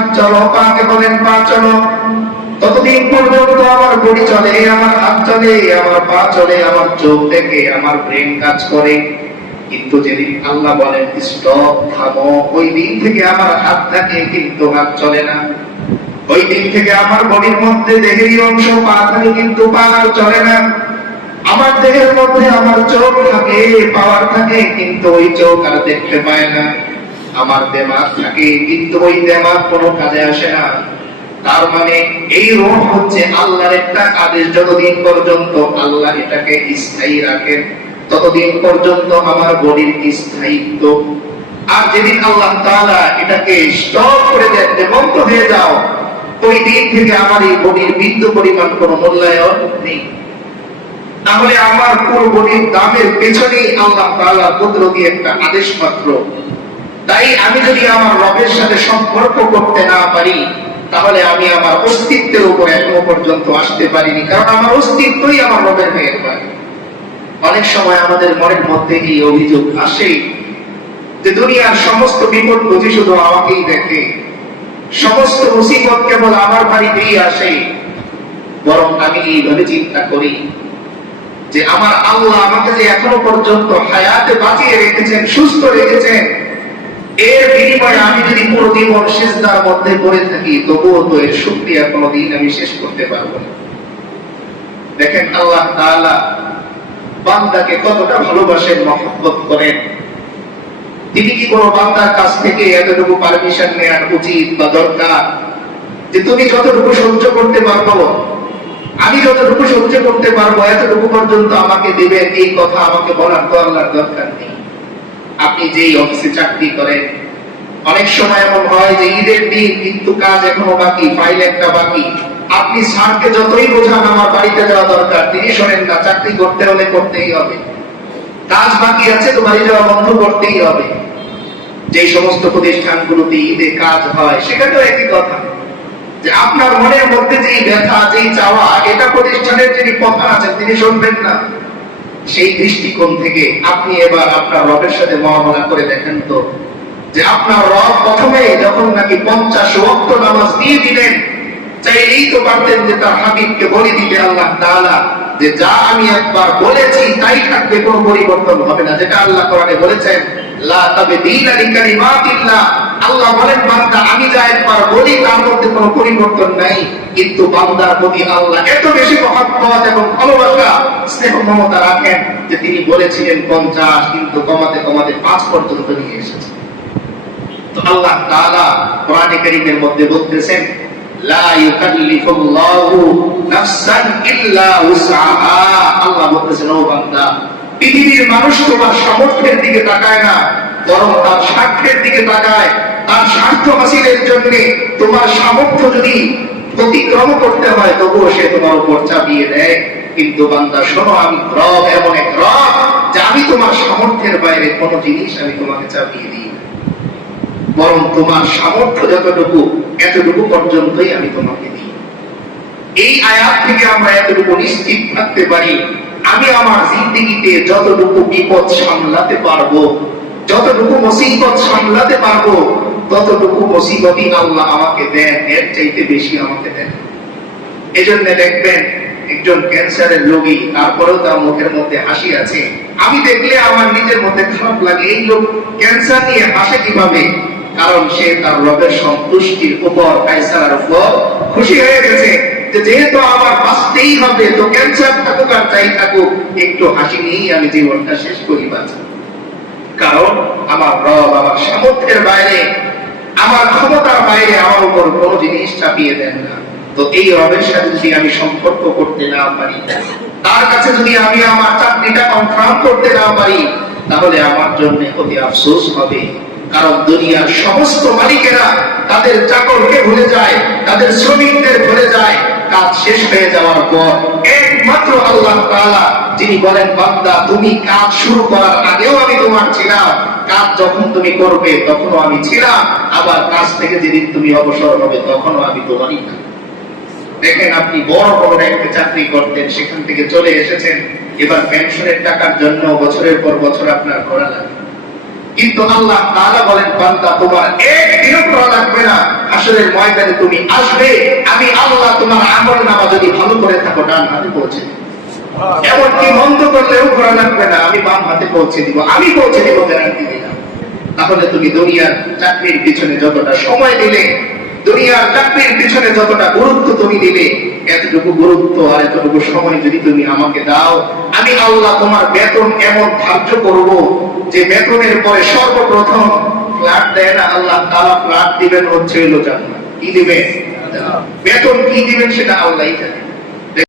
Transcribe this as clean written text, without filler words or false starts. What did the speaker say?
হাত চলো, পাকে বলেন পা চলো। ততদিন পর্যন্ত আমার বডি চলে, আমার হাত চলে, আমার পা চলে, আমার চোখ দেখে, আমার ব্রেন কাজ করে। কিন্তু যেদিন আল্লাহ বলেন স্টপ, থামো, ওই দিন থেকে আমার হাত থাকে কিন্তু হাত চলে না। ওই দিন থেকে আমার বডির মধ্যে দেহের অংশ পা থাকে কিন্তু পা আর চলে না। আমার দেহের মধ্যে আমার চোখ থাকে, পাওয়ার থাকে, কিন্তু ওই চোখ আর দেখতে পায় না। আমার দেমাগ থাকে কিন্তু ওই দেমাগ কোনো কাজে আসে না। তার মানে এই রূহ হচ্ছে আল্লাহর একটা আদেশ। যতদিন পর্যন্ত আল্লাহ এটাকে স্থায়ী রাখেন ততদিন পর্যন্ত আমার বডির স্থায়িত্ব। আর যেদিন আল্লাহ তাআলা এটাকে স্টপ করে দেন যে বন্ধ হয়ে যাও, ওই দিন থেকে আমার এই বডির বিন্দু পরিমাণ কোনো মূল্যায়ন নেই। তাহলে আমার পুরো বডির দামের পেছনেই আল্লাহ তাআলা কুদরতি একটা আদেশ মাত্র। তাই আমি যদি আমার রবের সাথে সম্পর্ক করতে না পারি, তাহলে আমি আমার অস্তিত্বের উপর এখনো পর্যন্ত আসতে পারিনি, কারণ আমার অস্তিত্বই আমার রবের মেয়ের পায়। অনেক সময় আমাদের মনের মধ্যে এই অভিযোগ আসে যে দুনিয়ার সমস্ত বিপদ বুঝি শুধু আমাকেই দেখে, সমস্ত মুসিবত কেবল আমার বাড়িতেই আসে। বরং আমি এইভাবে চিন্তা করি যে আমার আল্লাহ আমাকে যে এখনো পর্যন্ত হায়াতে বাঁচিয়ে রেখেছেন, সুস্থ রেখেছেন, এর বিনিময়ে আমি যদি পুরো জীবন সিজদার মধ্যে পড়ে থাকি, তবুও তো এর শুকরিয়া কোনোদিন আমি শেষ করতে পারবো না। দেখেন আল্লাহ তাআলা বান্দাকে কতটা ভালোবাসেন, মহব্বত করেন। তিনি কি কোনো বান্দার কাছ থেকে এতটুকু পারমিশন নেওয়া উচিত বা দরকার যে তুমি যতটুকু সহ্য করতে পারবো, আমি যতটুকু সহ্য করতে পারবো, এতটুকু পর্যন্ত আমাকে দিবেন, এই কথা আমাকে বলার তো আল্লাহর দরকার নেই। আপনি যেই অফিসে চাকরি করেন, অনেক সময় এমন হয় যে ঈদের দিন কিন্তু কাজ এখনো বাকি, ফাইল একটা বাকি। আপনি স্যারকে যতই বোঝান আমার বাড়িতে যাওয়া দরকার, তিনি শোনেন না। চাকরি করতে হলে করতেই হবে, কাজ বাকি আছে তো বাড়ি যাওয়া বন্ধ করতেই হবে। যে সমস্ত প্রতিষ্ঠানগুলোতে ঈদে কাজ হয় সেখানেও একই কথা, যে আপনার মনের মধ্যে যেই ব্যথা, যেই চাওয়া, এটা প্রতিষ্ঠানের যিনি প্রধান আছেন তিনি শুনবেন না। সেই দৃষ্টিকোণ থেকে আপনি এবার আপনার রবের সাথে মুআমালা করে দেখেন তো, যে আপনার রব প্রথমে যখন নাকি 50 ওয়াক্ত নামাজ দিয়ে দিলেন, চাইলেই তো পারতেন যে তার হাবিবকে বলে দিতে আল্লাহ তাআলা যে যা আমি একবার বলেছি তাই থাকবে, কোনো পরিবর্তন হবে না। যেটা আল্লাহ কোরআনে বলেছেন, লা তাবদীলা লিকালিমাতিল্লাহ। আল্লাহ বলেন বান্দা আমি যা একবার বলি তার মধ্যে কোনো পরিবর্তন নাই। কিন্তু বান্দার প্রতি আল্লাহ এত বেশি মহব্বত এবং ভালোবাসা, স্নেহ মমতা রাখেন যে তিনি বলেছিলেন 50, কিন্তু কমাতে কমাতে 5 পর্যন্ত নিয়ে এসেছেন। তো আল্লাহ তাআলা কোরআনে কারীমের মধ্যে বলতেছেন, লা ইউকাল্লিফুল্লাহু নাফসান ইল্লা উসআহা। আল্লাহ বলতেছেন, ও বান্দা, পৃথিবীর মানুষ তোমার সামর্থ্যের দিকে তাকায় না, বরং তার স্বার্থের দিকে তাকায়। তার স্বার্থ হাসিলের জন্য তোমার সামর্থ্য যদি অতিক্রম করতে হয়, তবুও সে তোমার উপর চাপিয়ে দেয়। কিন্তু বান্দা শোনো, আমি রব এমন এক রব যে আমি তোমার সামর্থ্যের বাইরে কোনো জিনিস আমি তোমাকে চাপিয়ে দিই, বরং তোমার সামর্থ্য যতটুকু এতটুকু পর্যন্তই আমি তোমাকে দিই। এই আয়াত থেকে আমরা এতটুকু নিশ্চিত থাকতে পারি, আমি আমার জিন্দেগিতে যতটুকু বিপদ সামলাতে পারবো, যতটুকু মুসিবত সামলাতে পারবো, ততটুকু মুসিবতই আল্লাহ আমাকে দেন, এর চাইতে বেশি আমাকে দেন। এজন্য দেখবেন একজন ক্যান্সারের রোগী, তারপরেও তার মুখের মধ্যে হাসি আছে। আমি দেখলে আমার নিজের মধ্যে খারাপ লাগে, এই লোক ক্যান্সার নিয়ে হাসে কিভাবে? কারণ সে তার রবের সন্তুষ্টির উপর, কায়সার উপর খুশি হয়ে গেছে যে যেহেতু আমার বাঁচতেই হবে, তো ক্যান্সার থাকুক আর যাই থাকুক, একটু হাসি নিয়েই আমি জীবনটা শেষ করি বাঁচি। কারণ আমার রব আমার সামর্থ্যের বাইরে, আমার ক্ষমতার বাইরে আমার উপর কোনো জিনিস চাপিয়ে দেন না। তো এই রবের সাথে যদি আমি সম্পর্ক করতে না পারি, তার কাছে যদি আমি আমার চাকরিটা কনফার্ম করতে না পারি, তাহলে আমার জন্য অতি আফসোস হবে। কারণ দুনিয়ার সমস্ত মালিকেরা তাদের চাকরকে ভুলে যায়, তাদের শ্রমিকদের ভুলে যায়। কাজ শেষ হয়ে যাওয়ার পর একমাত্র আল্লাহ তাআলা, যিনি বলেন বান্দা তুমি কাজ শুরু করার আগেও আমি তোমার ছিলাম, কাজ যখন তুমি করবে তখনও আমি ছিলাম, আবার কাজ থেকে যেদিন তুমি অবসর হবে তখনও আমি তোমারই না। দেখেন, আপনি বড় বড় একটা চাকরি করতেন, সেখান থেকে চলে এসেছেন, এবার পেনশনের টাকার জন্য বছরের পর বছর আপনার করা লাগে। কিন্তু আল্লাহ তাআলা বলেন বান্দা তোমার একদিনও করা লাগবে না, আসলে হাসরের ময়দানে তুমি আসবে, আমি আল্লাহ তোমার আমলনামা যদি ভালো করে থাকো ডান হাতে পৌঁছে দেব, এমনকি মন্দ করলেও করা লাগবে না, আমি বাম হাতে পৌঁছে দিব, আমি পৌঁছে দিব গ্যারান্টি দিলাম। তাহলে তুমি দুনিয়ার চাকরির পিছনে যতটা সময় দিলে, দুনিয়ার চাকরির পিছনে যতটা গুরুত্ব তুমি দিলে, এতটুকু গুরুত্ব আর এতটুকু সময় যদি তুমি আমাকে দাও, আমি আল্লাহ তোমার বেতন এমন ধার্য করব যে বেতনের পরে সর্বপ্রথম ফ্ল্যাট দেয় না আল্লাহ তাআলা, ফ্ল্যাট দিবেন হচ্ছে হলো জান্নাত। কি দিবেন? বেতন কি দিবেন সেটা আল্লাহই জানে।